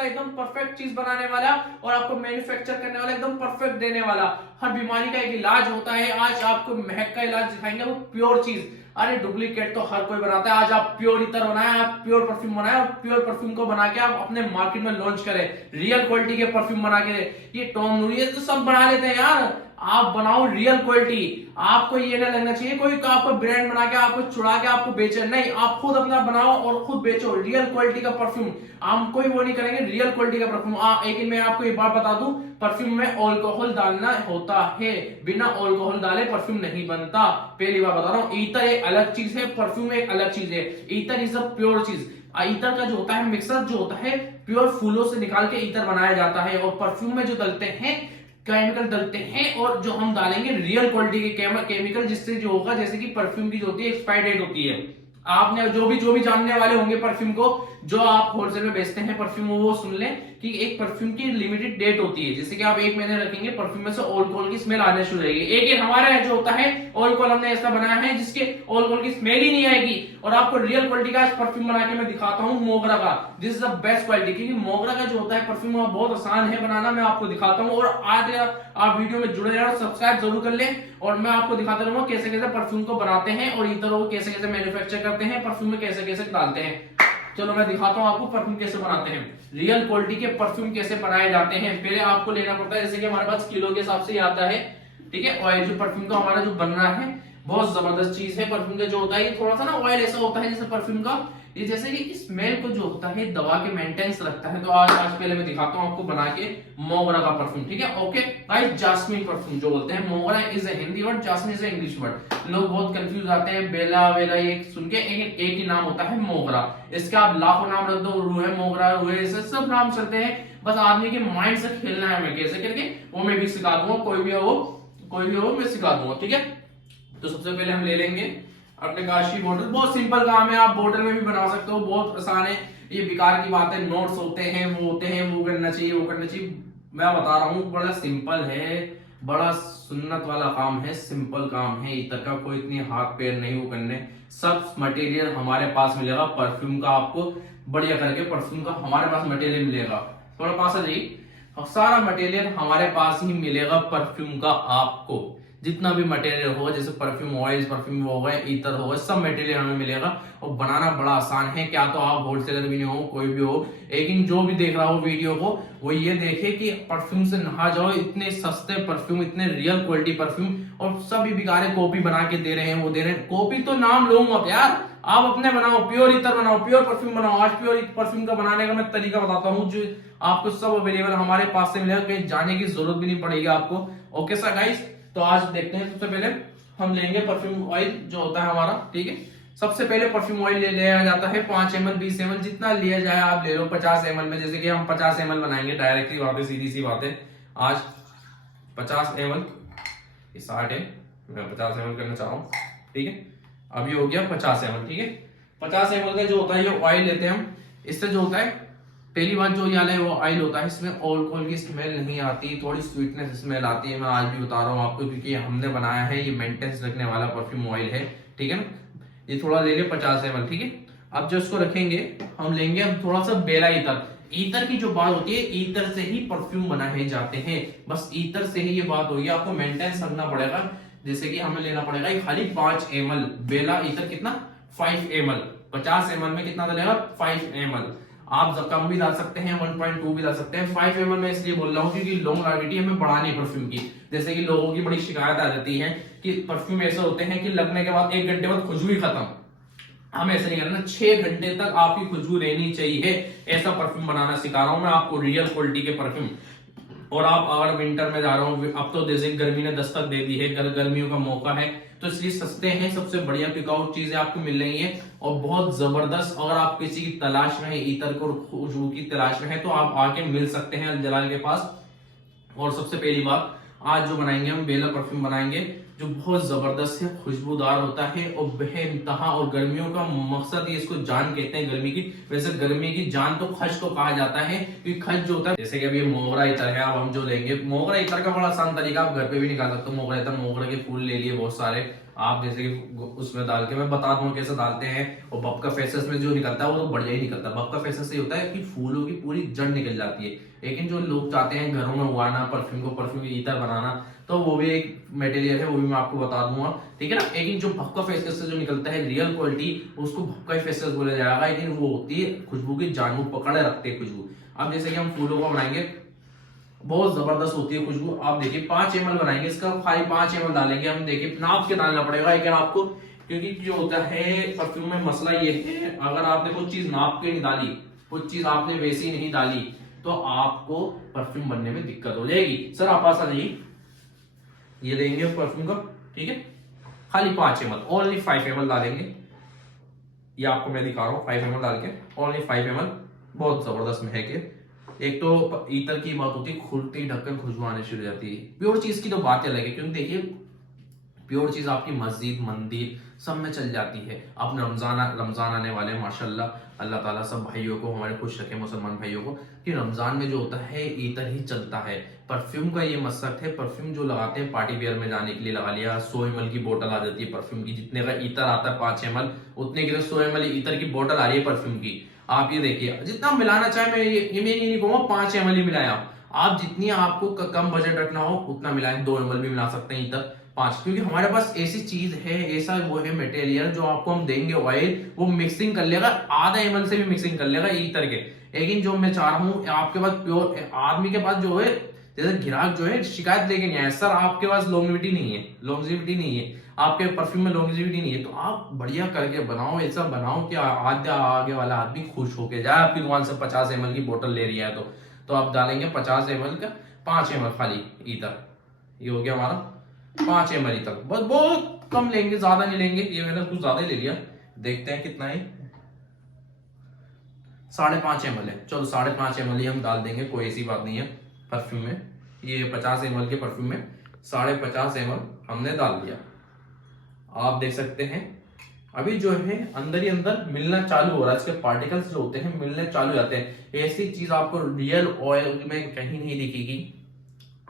होता है एकदम परफेक्ट चीज बनाने वाला और आपको मैन्युफैक्चर करने वाला, एकदम परफेक्ट देने वाला। हर बीमारी का एक इलाज होता है। आज आपको महक का इलाज दिखाएंगे, वो प्योर चीज। अरे डुप्लीकेट तो हर कोई बनाता है। आज आप प्योर इतर बनाए, आप प्योर परफ्यूम बनाए, प्योर परफ्यूम को बना के आप अपने मार्केट में लॉन्च करें, रियल क्वालिटी के परफ्यूम बना के। ये टॉम नूरी तो सब बना लेते हैं यार, आप बनाओ रियल क्वालिटी। आपको ये ना लगना चाहिए कोई आपको ब्रांड बना के आपको चुरा के आपको बेचे, नहीं, आप खुद अपना बनाओ और खुद बेचो रियल क्वालिटी का परफ्यूम। हम कोई वो नहीं करेंगे, रियल क्वालिटी का परफ्यूम। लेकिन मैं आपको एक बात बता दूं, परफ्यूम में अल्कोहल डालना होता है, बिना अल्कोहल डाले परफ्यूम नहीं बनता। पहली बार बता रहा हूं, ईतर एक अलग चीज है, परफ्यूम एक अलग चीज है। ईतर इज अ प्योर चीज। ईतर का जो होता है मिक्सर जो होता है, प्योर फूलों से निकाल के ईतर बनाया जाता है। और परफ्यूम में जो डलते हैं केमिकल डलते हैं, और जो हम डालेंगे रियल क्वालिटी के केमिकल, जिससे जो होगा, जैसे कि परफ्यूम की जो होती है एक्सपायर डेट होती है। आपने जो भी जानने वाले होंगे परफ्यूम को, जो आप होलसेल में बेचते हैं परफ्यूम, वो सुन लें कि एक परफ्यूम की लिमिटेड डेट होती है। जैसे कि आप 1 महीने रखेंगे, परफ्यूम में से अल्कोहल की स्मेल आने शुरू होगी। एक हमारा जो होता है अल्कोहल हमने ऐसा बनाया है जिसके अल्कोहल की स्मेल ही नहीं आएगी। और आपको रियल क्वालिटी का परफ्यूम बना के मैं दिखाता हूँ मोगरा का। This is the best quality, क्योंकि मोगरा का जो होता है परफ्यूम बहुत आसान है बनाना। मैं आपको दिखाता हूँ, और आज आप वीडियो में जुड़े रहो, सब्सक्राइब जरूर कर लें। और मैं आपको दिखाता रहूंगा कैसे कैसे परफ्यूम को बनाते हैं, और इधर वो कैसे कैसे मैन्युफैक्चर करते हैं, परफ्यूम में कैसे कैसे डालते हैं। चलो मैं दिखाता हूं आपको परफ्यूम कैसे बनाते हैं, रियल क्वालिटी के परफ्यूम कैसे बनाए जाते हैं। पहले आपको लेना पड़ता है, जैसे कि हमारे पास किलो के हिसाब से ही आता है, ठीक है। ऑयल जो परफ्यूम का हमारा जो बन रहा है, बहुत जबरदस्त चीज है। परफ्यूम का जो होता है, ये थोड़ा सा ना ऑयल ऐसा होता है जैसे परफ्यूम का, ये जैसे कि स्मेल को जो होता है दवा के मेंटेनेंस रखता है। तो आज पहले मैं दिखाता हूं आपको बना के मोगरा का परफ्यूम, ठीक है। ओके गाइस, जास्मिन परफ्यूम जो बोलते हैं, मोगरा is a Hindi word, jasmine is a English word. लोग बहुत कंफ्यूज आते हैं, बेला वेला ये सुन के, एक ही नाम होता है मोगरा। इसके आप लाखों नाम रख दो, रूहे मोगरा, रूहे, सब नाम चलते हैं। बस आदमी के माइंड से खेलना है, मैं कैसे करके वो मैं भी सिखा दूंगा। कोई भी हो मैं सिखा दूंगा, ठीक है। तो सबसे पहले हम ले लेंगे अपने काशी बोतल। बहुत सिंपल काम है, आप बोतल में भी बना सकते हो, बहुत आसान है। ये बेकार की बात है, नोट्स होते हैं, वो होते हैं, वो करना चाहिए, वो करना चाहिए। मैं बता रहा हूँ, बड़ा सिंपल है, बड़ा सुन्नत वाला काम है, सिंपल काम है। इतर का कोई इतनी हाथ पैर नहीं वो करने। सब मटेरियल हमारे पास मिलेगा परफ्यूम का, आपको बढ़िया करके परफ्यूम का हमारे पास मटेरियल मिलेगा। थोड़ा पास आ जाइए, सारा मटेरियल हमारे पास ही मिलेगा परफ्यूम का। आपको जितना भी मटेरियल होगा, जैसे परफ्यूम ऑयल, परफ्यूम हो गए, ईतर हो गए, सब मटेरियल हमें मिलेगा। और बनाना बड़ा आसान है। क्या तो आप होलसेलर भी नहीं हो, कोई भी हो, लेकिन जो भी देख रहा हो वीडियो को, वो ये देखे कि परफ्यूम से नहा जाओ। इतने सस्ते परफ्यूम, इतने रियल क्वालिटी परफ्यूम, और सभी बिकारे कॉपी बना के दे रहे हैं, वो दे रहे हैं। कॉपी तो नाम लो मत यार, आप अपने बनाओ, प्योर इतर बनाओ, प्योर परफ्यूम बनाओ। आज प्योर परफ्यूम का बनाने का मैं तरीका बताता हूँ, जो आपको सब अवेलेबल हमारे पास से मिलेगा, कहीं जाने की जरूरत भी नहीं पड़ेगी आपको। ओके सर गाइस, तो आज देखते हैं। सबसे पहले हम लेंगे परफ्यूम ऑयल जो होता है हमारा, ठीक है। सबसे पहले परफ्यूम ऑयल ले लिया जाता है 5 ml, 20 ml, जितना लिया जाए आप ले लो। 50 ml में, जैसे कि हम 50 ml बनाएंगे, डायरेक्टली बात है, सीधी सी बात है। आज 50 ml, 60 है, मैं 50 ml करना चाह रहा हूँ, ठीक है। अभी हो गया 50 ml, ठीक है। 50 ml का जो होता है, ये ऑयल लेते हैं हम। इससे जो होता है, पहली बात जो ये वो ऑयल होता है, इसमें अल्कोहल की स्मेल नहीं आती, थोड़ी स्वीटनेस स्मेल आती है। मैं आज भी बता रहा हूँ आपको, क्योंकि हमने बनाया है, ये मेंटेनेंस रखने वाला परफ्यूम ऑयल है, ठीक है ना। ये थोड़ा ले लिया 50 ml, ठीक है। अब जो इसको रखेंगे, हम लेंगे अब थोड़ा सा बेला ईतर। ईतर की जो बात होती है, ईतर से ही परफ्यूम बनाए जाते हैं, बस ईतर से ही ये बात होगी। आपको मेंटेनेंस रखना पड़ेगा, जैसे कि हमें लेना पड़ेगा खाली 5 ml बेला ईतर। कितना? 5 ml। 50 ml में कितना डलेगा? 5 ml। आप कम भी डाल सकते हैं, 1.2 भी डाल सकते हैं। 5 ml में इसलिए बोल रहा हूँ क्योंकि लॉन्ग हमें बढ़ानी परफ्यूम की। जैसे कि लोगों की बड़ी शिकायत आ जाती है कि परफ्यूम ऐसे होते हैं कि लगने के बाद 1 घंटे बाद खुशबू ही खत्म। हम ऐसे नहीं करना, 6 घंटे तक आपकी खुशबू रहनी चाहिए। ऐसा परफ्यूम बनाना सिखा रहा हूं मैं आपको, रियल क्वालिटी के परफ्यूम। और आप अगर विंटर में जा रहा हूँ, अब तो जैसे गर्मी ने दस्तक दे दी है, गर्मियों का मौका है, तो इसलिए सस्ते हैं, सबसे बढ़िया टिकाऊ चीजें आपको मिल रही हैं, और बहुत जबरदस्त। अगर आप किसी की तलाश में है, ईतर को खुशबू की तलाश में है, तो आप आके मिल सकते हैं अल जलाल के पास। और सबसे पहली बात, आज जो बनाएंगे हम बेला परफ्यूम बनाएंगे, जो बहुत जबरदस्त है, खुशबूदार होता है और बेइंतहा। और गर्मियों का मकसद ही इसको जान कहते हैं, गर्मी की। वैसे गर्मी की जान तो खज को कहा जाता है, क्योंकि खज जो होता है, जैसे कि अभी मोगरा इतर है, अब हम जो लेंगे मोगरा इतर का बड़ा आसान तरीका, आप घर पे भी निकाल सकते हो। मोगरा इतर, मोगरा के फूल ले लिए बहुत सारे, आप जैसे कि उसमें डाल के मैं बता दूं कैसे डालते हैं। और बब का फेसेस में जो निकलता है वो तो बढ़िया ही निकलता है। बब का फेसेस से होता है कि फूलों की पूरी जड़ निकल जाती है। लेकिन जो लोग चाहते हैं घरों में उगाना परफ्यूम को, परफ्यूम ईतर बनाना, तो वो भी एक मटेरियल है, वो भी मैं आपको बता दूंगा, ठीक है ना। लेकिन जो भक्का फेसेस से जो निकलता है रियल क्वालिटी, उसको भक्का फेसेस बोला जाएगा। लेकिन वो होती है खुशबू की जानू पकड़े रखते हैं खुशबू। अब जैसे कि हम फूलों को बनाएंगे, बहुत जबरदस्त होती है खुशबू। आप देखिए 5 ml बनाएंगे इसका, खाली 5 ml डालेंगे हम। देखिए नाप के डालना पड़ेगा लेकिन आपको, क्योंकि जो होता है परफ्यूम में मसला ये है, अगर आपने कुछ चीज नाप के नहीं डाली, कुछ चीज आपने वैसी नहीं डाली, तो आपको परफ्यूम बनने में दिक्कत हो जाएगी। सर आप पास आ जाइए, ये लेंगे परफ्यूम का, ठीक है, खाली 5 ml, ओनली 5 ml डालेंगे। ये आपको मैं दिखा रहा हूँ 5 ml डाल के, ओनली 5 ml, बहुत जबरदस्त महक है। एक तो ईतर की बात होती है, खुलते ही ढक्कन खुशबू आने शुरू हो जाती है। प्योर चीज की तो बात अलग है, क्योंकि देखिए प्योर चीज आपकी मस्जिद मंदिर सब में चल जाती है। अब रमजान आने वाले हैं माशाल्लाह, अल्लाह ताला सब भाइयों को हमारे खुश रखे, मुसलमान भाइयों को, कि रमजान में जो होता है ईतर ही चलता है। परफ्यूम का ये मकसद है, परफ्यूम जो लगाते हैं पार्टी वेयर में जाने के लिए लगा लिया। 100 ml की बोतल आ जाती है परफ्यूम की, जितने का ईतर आता है 5 ml, उतने की तो 100 ml ईतर की बोतल आ रही है परफ्यूम की। आप ये देखिए, जितना मिलाना चाहे, मैं ये नहीं कहूंगा 5 ml ही मिलाया, आप जितनी आपको कम बजट रखना हो उतना मिलाएं। 2 ml भी मिला सकते हैं ईतर, 5, क्योंकि हमारे पास ऐसी चीज है, ऐसा वो है मटेरियल जो आपको हम देंगे ऑयल, वो मिक्सिंग कर लेगा, आधा ml से भी मिक्सिंग कर लेगा ईतर के। लेकिन जो मैं चाह रहा हूँ आपके पास प्योर, आदमी के पास जो है, जैसे ग्राहक जो है शिकायत लेके नहीं आए, सर आपके पास लॉन्गेविटी नहीं है, लॉन्गेविटी नहीं है आपके परफ्यूम में, लॉन्गेविटी नहीं है, तो आप बढ़िया करके बनाओ, ऐसा बनाओ कि आगे वाला आदमी खुश होके जाए। आपकी दुकान से 50 ml की बोतल ले रही है तो आप डालेंगे 50 ml का 5 ml खाली ईतर, ये हो गया हमारा 5 ml तक, बस बहुत कम लेंगे, ज्यादा नहीं लेंगे। ये मैंने कुछ ज्यादा ही ले लिया, देखते हैं कितना है, 5.5 ml है, चलो 5.5 ml ही हम डाल देंगे, कोई ऐसी बात नहीं है। परफ्यूम में ये 50 ml के परफ्यूम में 50.5 ml हमने डाल दिया। आप देख सकते हैं अभी जो है अंदर ही अंदर मिलना चालू हो रहा है, इसके पार्टिकल्स जो होते हैं मिलने चालू हो जाते हैं। ऐसी चीज आपको रियल ऑयल में कहीं नहीं दिखेगी।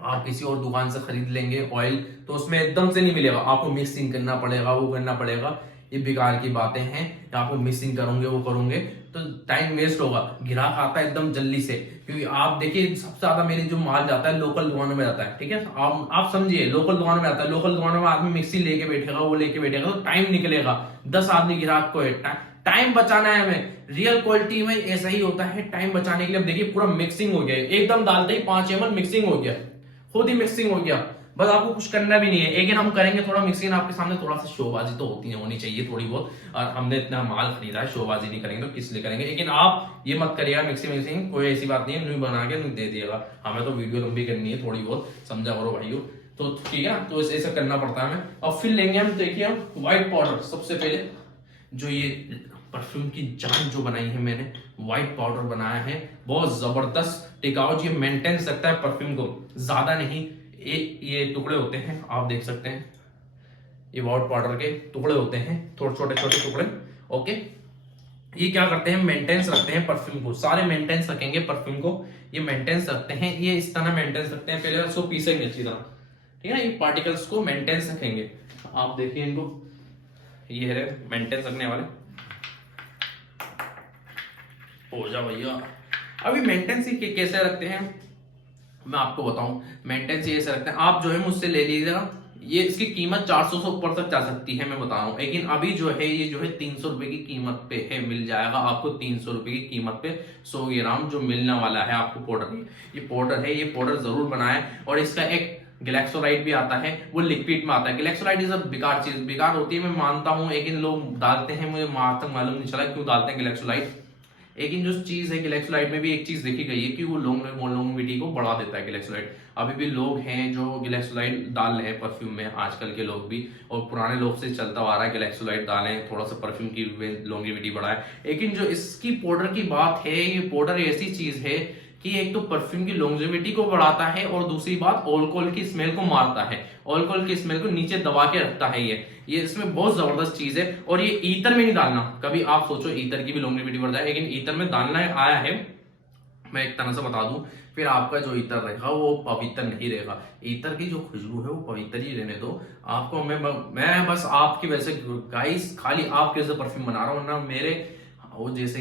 आप किसी और दुकान से खरीद लेंगे ऑयल तो उसमें एकदम से नहीं मिलेगा, आपको मिक्सिंग करना पड़ेगा, वो करना पड़ेगा। ये बेकार की बातें हैं, आपको मिक्सिंग करोगे वो करोगे तो टाइम वेस्ट होगा। ग्राहक आता है एकदम जल्दी से, क्योंकि आप देखिए सबसे ज्यादा मेरे जो माल जाता है लोकल दुकानों में जाता है, ठीक है, आप समझिए लोकल दुकानों में आता है। लोकल दुकानों में आदमी मिक्सी लेके बैठेगा, वो लेके बैठेगा तो टाइम निकलेगा, 10 आदमी ग्राहक को है, टाइम बचाना है हमें। रियल क्वालिटी में ऐसा ही होता है, टाइम बचाने के लिए। देखिए पूरा मिक्सिंग हो गया, एकदम डालते ही 5 ml मिक्सिंग हो गया, खुद ही मिक्सिंग हो गया, बस आपको कुछ करना भी नहीं है। लेकिन हम करेंगे थोड़ा मिक्सिंग आपके सामने, थोड़ा सा शोबाजी तो होनी चाहिए थोड़ी बहुत, और हमने इतना माल खरीदा है, शोबाजी नहीं करेंगे तो किस लिए करेंगे। लेकिन आप ये मत करिएगा मिक्सिंग, कोई ऐसी बात नहीं है, नहीं बना के नहीं दे दिएगा, हमें तो वीडियो लंबी करनी है, थोड़ी बहुत समझा करो भाइयों, तो ठीक है ना। तो ऐसा करना पड़ता है हमें। और फिर लेंगे हम, देखिए हम व्हाइट पाउडर, सबसे पहले जो ये परफ्यूम की जान जो बनाई है मैंने, व्हाइट पाउडर बनाया है, बहुत जबरदस्त टिकाऊ जी, मेंटेन सकता है परफ्यूम को, ज्यादा नहीं। ये टुकड़े होते हैं, आप देख सकते हैं, ये व्हाइट पाउडर के टुकड़े होते हैं, थोड़े छोटे छोटे टुकड़े, ओके। ये क्या करते हैं, मेंटेनेंस रखते हैं परफ्यूम को, सारे मेंटेनेंस रखेंगे परफ्यूम को, ये मेंटेनेंस रखते हैं, ये इस तरह मेंटेनेंस रखते हैं। पहले उसको पीसेंगे अच्छी तरह, ठीक है ना, ये पार्टिकल्स को मेंटेनेंस रखेंगे। आप देखिए इनको, ये है मेंटेनेंस रखने वाले, हो जा भैया। अभी मेंटेनेंस कैसे रखते हैं मैं आपको बताऊं, मेंटेनेंस ऐसे रखते हैं, आप जो है मुझसे ले लीजिएगा, ये इसकी कीमत 400 से ऊपर तक जा सकती है, मैं बता रहा हूँ। लेकिन अभी जो है ये जो है 300 रुपए की कीमत पे है, मिल जाएगा आपको 300 रुपए की कीमत पे 100 ग्राम जो मिलने वाला है आपको पाउडर। ये पाउडर है, ये पाउडर जरूर बनाए। और इसका एक ग्लैक्सोलाइड भी आता है, वो लिक्विड में आता है। ग्लैक्सोलाइड इज बेकार चीज, बेकार होती है मैं मानता हूँ, लेकिन लोग डालते हैं, मुझे आज तक मालूम नहीं चला क्यों डालते हैं ग्लैक्सोलाइड। लेकिन जो चीज है ग्लैक्सोलाइड में भी एक चीज देखी गई है कि वो लॉन्गेविटी को बढ़ा देता है ग्लैक्सोलाइड। अभी भी लोग हैं जो ग्लैक्सोलाइड डाल रहे हैं परफ्यूम में, आजकल के लोग भी, और पुराने लोग से चलता आ रहा है ग्लैक्सोलाइड डालें, थोड़ा सा परफ्यूम की लॉन्गेविटी बढ़ाए। लेकिन जो इसकी पाउडर की बात है, ये पाउडर ऐसी चीज है कि एक तो परफ्यूम की लॉन्गेविटी को बढ़ाता है, और दूसरी बात अल्कोहल की स्मेल को मारता है, अल्कोहल की स्मेल को नीचे दबा के रखता है। ये इसमें बहुत जबरदस्त चीज है। और ये ईतर में नहीं डालना, कभी आप सोचो ईतर की भी लॉन्गेविटी बढ़ जाए, लेकिन ईतर में डालना आया है मैं एक तरह से बता दूं, फिर आपका जो इत्र रहेगा वो पवित्र नहीं रहेगा। इत्र की जो खुशबू है वो पवित्र ही रहने दो। आपको मैं बस आपकी वजह से गाइस, खाली आपके वजह से परफ्यूम बना रहा हूँ, वरना मेरे वो जैसे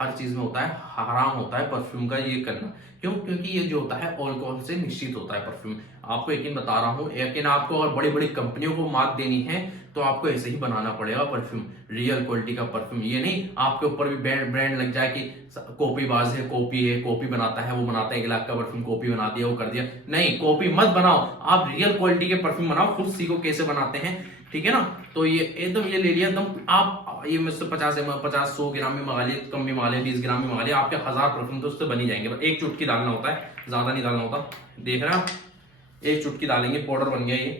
हर चीज में होता है, हराम होता है परफ्यूम का ये करना। क्यों? क्योंकि ये जो होता है अल्कोहल से निश्चित होता है परफ्यूम। आपको यकीन बता रहा हूँ, लेकिन आपको अगर बड़ी बड़ी कंपनियों को मात देनी है तो आपको ऐसे ही बनाना पड़ेगा परफ्यूम, रियल क्वालिटी का परफ्यूम। ये नहीं आपके ऊपर भी ब्रांड लग जाए कि कॉपी बाज है, कॉपी बनाता है, वो बनाता है 1 लाख का परफ्यूम, कॉपी बना दिया, वो कर दिया। नहीं, कॉपी मत बनाओ, आप रियल क्वालिटी के परफ्यूम बनाओ, खुद सीखो कैसे बनाते हैं, ठीक है ना। तो ये एकदम ये ले लिया एकदम, आप ये मुझसे 50 100 ग्राम में मंगा लिए, कम भी मंगा लिए, 20 ग्राम में मंगा लिए, आपके 1000 परफ्यूम तो उससे बन ही जाएंगे। एक चुटकी डालना होता है, ज्यादा नहीं डालना होता। देख रहे हैं आप, एक चुटकी डालेंगे, पाउडर बन गया ये,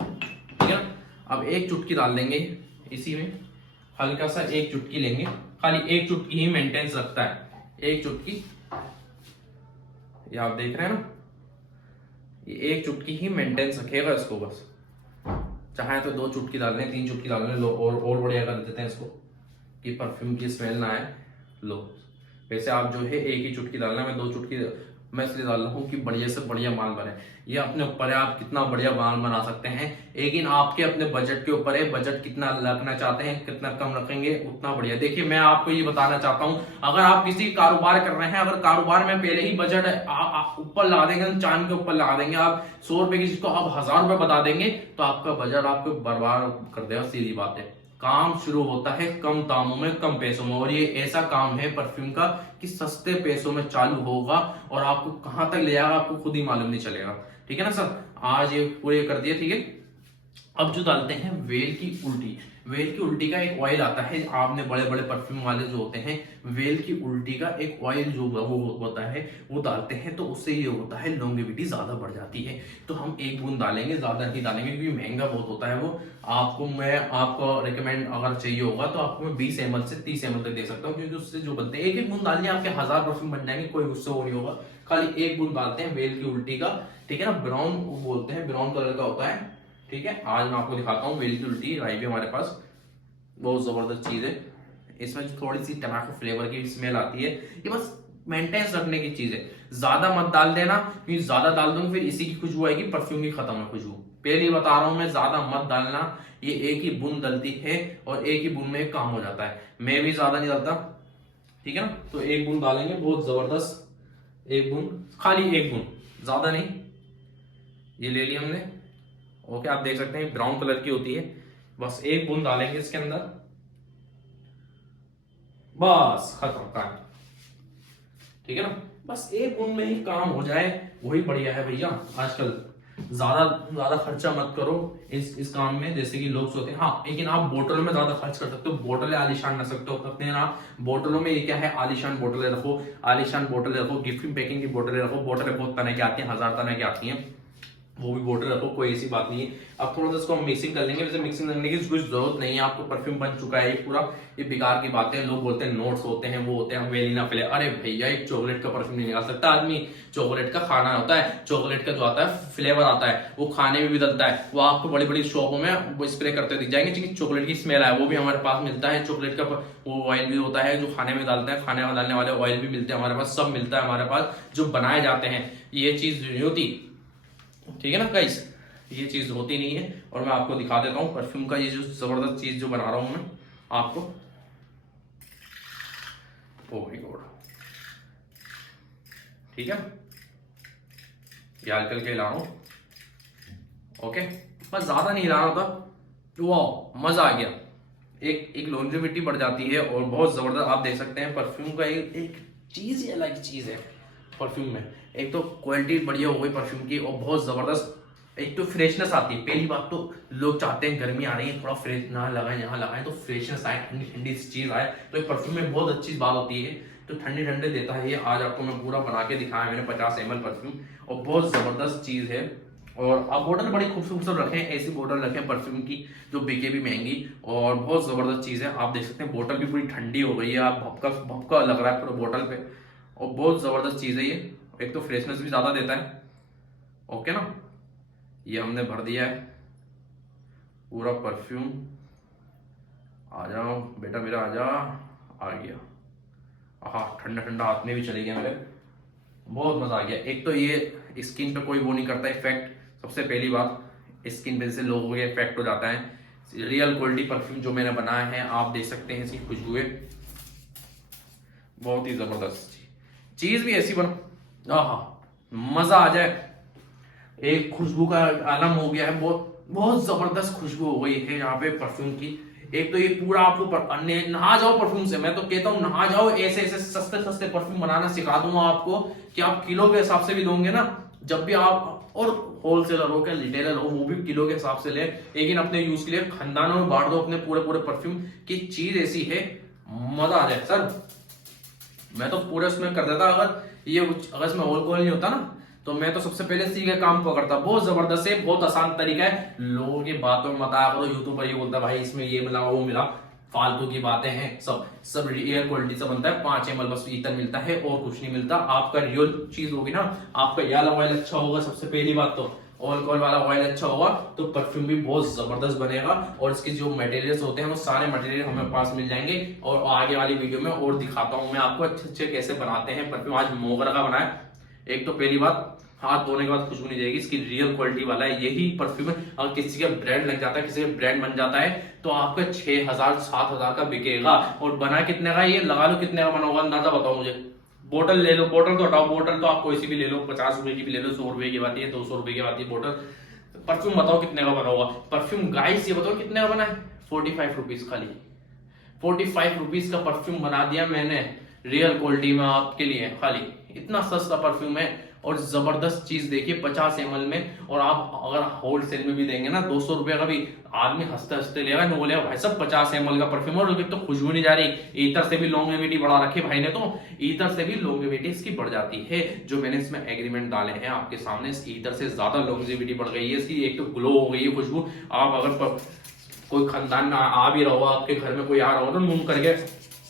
ठीक है ना। अब एक चुटकी डाल देंगे इसी में, हल्का सा एक चुटकी लेंगे, खाली एक चुटकी ही मेंटेनेंस रखता है, एक चुटकी, ये आप देख रहे हैं ना, ये एक चुटकी ही मेंटेनेंस रखेगा इसको बस। चाहे तो 2 चुटकी डाल लें, 3 चुटकी डाल लें, लो और बढ़िया कर देते हैं इसको कि परफ्यूम की स्मेल ना आए। लो, वैसे आप जो है एक ही चुटकी डालना, मैं 2 चुटकी मैं इसलिए डाल रहा हूँ कि बढ़िया से बढ़िया माल बने। ये अपने ऊपर है, आप कितना बढ़िया माल बना सकते हैं, लेकिन आपके अपने बजट के ऊपर है, बजट कितना रखना चाहते हैं, कितना कम रखेंगे उतना बढ़िया। देखिए मैं आपको ये बताना चाहता हूँ, अगर आप किसी कारोबार कर रहे हैं, अगर कारोबार में पहले ही बजट ऊपर लगा देंगे, चांद के ऊपर लगा देंगे, आप 100 रुपए की चीज को आप 1000 रुपए बता देंगे, तो आपका बजट आपको बर्बाद कर देगा। सीधी बात है, काम शुरू होता है कम दामों में, कम पैसों में, और ये ऐसा काम है परफ्यूम का कि सस्ते पैसों में चालू होगा और आपको कहां तक ले जाएगा आपको खुद ही मालूम नहीं चलेगा, ठीक है ना सर। आज ये पूरे कर दिए, ठीक है। अब जो डालते हैं वेल की उल्टी, वेल की उल्टी का एक ऑयल आता है, आपने बड़े बड़े परफ्यूम वाले जो होते हैं, वेल की उल्टी का एक ऑयल जो वो होता है वो डालते हैं, तो उससे ये होता है लॉन्गेविटी ज्यादा बढ़ जाती है। तो हम 1 बूंद डालेंगे, ज्यादा नहीं डालेंगे क्योंकि महंगा बहुत होता है वो। आपको रिकमेंड अगर चाहिए होगा तो आपको मैं 20 ml से 30 ml तक दे सकता हूँ, क्योंकि उससे जो बनते हैं 1 बूंद डालिए, आपके 1000 परफ्यूम बन जाएंगे, कोई उससे वो नहीं होगा। खाली 1 बूंद डालते हैं वेल की उल्टी का, ठीक है ना। ब्राउन बोलते हैं, ब्राउन कलर का होता है, ठीक है। आज मैं आपको दिखाता हूँ वेल की उल्टी आई भी हमारे पास, बहुत जबरदस्त चीज है। इसमें थोड़ी सी टमाटो फ्लेवर की स्मेल आती है, ये बस मेंटेनेंस रखने की चीज है। ज्यादा मत डाल देना, क्योंकि ज्यादा डाल दूंगा फिर इसी की खुशबू आएगी, परफ्यूम की खत्म है खुशबू। पहले ही बता रहा हूं मैं, ज्यादा मत डालना, ये एक ही बूंद डलती है और एक ही बूंद में काम हो जाता है। मैं भी ज्यादा नहीं डालता, ठीक है ना। तो 1 बूंद डालेंगे, बहुत जबरदस्त 1 बूंद, खाली 1 बूंद, ज्यादा नहीं। ये ले लिया हमने, ओके। आप देख सकते हैं ब्राउन कलर की होती है, बस 1 बूंद डालेंगे इसके अंदर, बस खत्म काम, ठीक है ना। बस 1 बूंद में ही काम हो जाए, वही बढ़िया है भैया। आजकल ज्यादा ज्यादा खर्चा मत करो इस काम में, जैसे कि लोग सोचते हैं। हाँ, लेकिन आप बोतल में ज्यादा खर्च कर सकते हो, बोतलें आलीशान रख सकते हो अपने ना। बोतलों में ये क्या है, आलीशान बोतलें रखो, आलीशान बोतलें रखो, गिफ्टिंग पैकिंग की बोतलें रखो। बोतलें बहुत तरह की आती हैं, 1000 तरह की आती हैं, वो भी बोतल रखो, कोई ऐसी बात नहीं है। अब थोड़ा सा इसको हम मिक्सिंग कर लेंगे, वैसे मिक्सिंग करने की कुछ जरूरत नहीं है, आपको परफ्यूम बन चुका है ये पूरा। ये बेकार की बातें हैं, लोग बोलते हैं नोट्स होते हैं, वो होते हैं वेलिना फ्लेवर। अरे भैया, एक चॉकलेट का परफ्यूम नहीं निकाल सकता आदमी, चॉकलेट का खाना होता है, चॉकलेट का जो आता है फ्लेवर आता है, वो खाने में भी डलता है, वो आपको बड़ी बड़ी शॉपों में वो स्प्रे करते दिख जाएंगे, क्योंकि चॉकलेट की स्मेल है, वो भी हमारे पास मिलता है। चॉकलेट का वो ऑयल भी होता है जो खाने में डालते हैं, खाने में डालने वाले ऑयल भी मिलते हैं हमारे पास, सब मिलता है हमारे पास जो बनाए जाते हैं। ये चीज नहीं होती, ठीक है ना गाइस, ये चीज होती नहीं है। और मैं आपको दिखा देता हूं परफ्यूम का ये जो जबरदस्त चीज जो बना रहा हूं मैं आपको। ओ माय गॉड, ठीक है, ये हल्के के ला रहा हूं, ओके। बस ज्यादा नहीं हिलाना होता, वाह मजा आ गया, एक लॉन्जेविटी बढ़ जाती है और बहुत जबरदस्त। आप देख सकते हैं परफ्यूम का एक चीज ही अलग चीज है परफ्यूम में। एक तो क्वालिटी बढ़िया हो गई परफ्यूम की, और बहुत जबरदस्त एक तो फ्रेशनेस आती है। पहली बात तो लोग चाहते हैं गर्मी आ रही है, थोड़ा फ्रेश ना लगाएं, यहाँ लगाएं तो फ्रेशनेस आए, ठंडी ठंडी चीज आए, तो एक परफ्यूम में बहुत अच्छी बात होती है, तो ठंडे ठंडे देता है ये। आज आपको मैं पूरा बना के दिखाया मैंने 50 ml परफ्यूम, और बहुत जबरदस्त चीज है। और आप बोतल बड़ी खूबसूरत रखें, ऐसी बोतल रखें परफ्यूम की जो बिके भी महंगी, और बहुत जबरदस्त चीज है। आप देख सकते हैं बोतल भी पूरी ठंडी हो गई है, आप भपका भपका लग रहा है पूरा बोतल पे, और बहुत जबरदस्त चीज है ये। एक तो फ्रेशनेस भी ज्यादा देता है, ओके ना। ये हमने भर दिया है पूरा परफ्यूम, आ जाओ बेटा मेरा, आ जा, आ गया। हाँ, ठंडा ठंडा हाथ में भी चले गया मेरे, बहुत मजा आ गया। एक तो ये स्किन पे कोई वो नहीं करता इफेक्ट, सबसे पहली बात, स्किन पे जैसे लोगों के इफेक्ट हो जाता है। रियल क्वालिटी परफ्यूम जो मैंने बनाया है, आप देख सकते हैं इसकी खुशबुएं बहुत ही जबरदस्त, चीज भी ऐसी बन, हाँ मजा आ जाए। एक खुशबू का आलम हो गया है, बहुत बहुत जबरदस्त खुशबू हो गई है यहाँ पे परफ्यूम की। एक तो ये पूरा आपको नहा जाओ परफ्यूम से, मैं तो कहता हूँ नहा जाओ, ऐसे ऐसे सस्ते सस्ते परफ्यूम बनाना सिखा दूंगा आपको कि आप किलो के हिसाब से भी दोगे ना जब भी आप, और होलसेलर हो क्या रिटेलर हो वो भी किलो के हिसाब से ले, लेकिन अपने यूज के लिए खानदानों में बांट दो अपने पूरे पूरे परफ्यूम की। चीज ऐसी है मजा आ जाए सर। मैं तो पूरे उसमें कर देता, अगर इसमें अल्कोहल नहीं होता ना तो मैं तो सबसे पहले इसी का काम पकड़ता। बहुत जबरदस्त है, बहुत आसान तरीका है, लोगों की बातों में मत आया करो। यूट्यूबर ये बोलता भाई इसमें ये मिला वो मिला, फालतू की बातें हैं। सब रियल क्वालिटी से बनता है। 5 ml बस ईथर मिलता है और कुछ नहीं मिलता। आपका रियल चीज होगी ना, आपका ये वाला ऑयल अच्छा होगा सबसे पहली बात, तो ऑयल वाला ऑयल अच्छा होगा तो परफ्यूम भी बहुत जबरदस्त बनेगा। और इसके जो मटेरियल्स होते हैं वो सारे मटेरियल हमें पास मिल जाएंगे, और आगे वाली वीडियो में और दिखाता हूँ मैं आपको अच्छे अच्छे कैसे बनाते हैं परफ्यूम। आज मोगरा का बनाया। एक तो पहली बात, हाथ धोने के बाद खुशबू नहीं जाएगी, इसकी रियल क्वालिटी वाला है यही परफ्यूम है। अगर किसी का ब्रांड लग जाता है, किसी का ब्रांड बन जाता है तो आपका 6,000 7,000 का बिकेगा। और बना कितने का, ये लगा लो कितने का बना होगा, अंदाजा बताओ मुझे। बोतल ले लो, बोतल तो हटाओ, बोतल तो आप कोई सी भी ले लो, 50 रुपए की भी ले लो, 100 रुपए की बात है, 200 रुपए की बात है बोतल। परफ्यूम बताओ कितने का बना होगा परफ्यूम, गाइस ये बताओ कितने का बना है, 45 रुपीज खाली। 45 रुपीज का परफ्यूम बना दिया मैंने रियल क्वालिटी में आपके लिए खाली। इतना सस्ता परफ्यूम है और जबरदस्त चीज देखिए 50 ml में। और आप अगर होलसेल में भी देंगे ना 200 रुपए का भी, आदमी हंसते हंसते लेगा, नहीं बोलेगा भाई सब 50 ml का परफ्यूम। और तो खुशबू नहीं जा रही, ईथर से भी लॉन्गेविटी बढ़ा रखी भाई ने, तो ईथर से भी लॉन्गेविटी इसकी बढ़ जाती है। जो मैंने इसमें एग्रीमेंट डाले हैं आपके सामने, इस ईथर से ज्यादा लॉन्गेविटी बढ़ गई है इसकी। एक तो ग्लो हो गई है खुशबू। आप अगर कोई खानदान में आ भी रहा हो, आपके घर में कोई आ रहा हो तो मुंह करके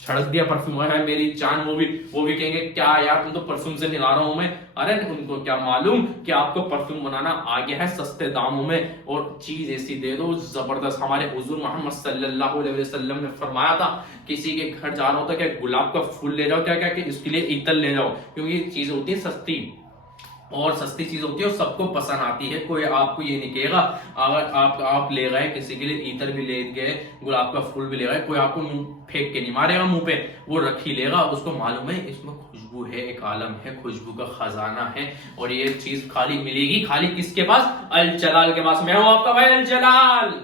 छड़क दिया परफ्यूम है मेरी जान, वो भी कहेंगे क्या यार तुम तो परफ्यूम से निला रहा हूं मैं। अरे उनको क्या मालूम कि आपको परफ्यूम बनाना आ गया है सस्ते दामों में, और चीज ऐसी दे दो जबरदस्त। हमारे हुजूर मोहम्मद सल्लल्लाहु अलैहि वसल्लम ने फरमाया था, किसी के घर जा रहा हो तो क्या गुलाब का फूल ले जाओ, क्या क्या कि इसके लिए इत्र ले जाओ, क्योंकि ये चीज होती है सस्ती और सस्ती चीज होती है और सबको पसंद आती है। कोई आपको ये नहीं कहेगा, अगर आप ले गए किसी के लिए इत्र भी ले गए, गुलाब का फूल भी ले गए, कोई आपको मुंह फेंक के नहीं मारेगा मुंह पे, वो रख ही लेगा। उसको मालूम है इसमें खुशबू है, एक आलम है, खुशबू का खजाना है। और ये चीज खाली मिलेगी खाली किसके पास, अल जलाल के पास। मैं हूं आपका भाई अल जलाल।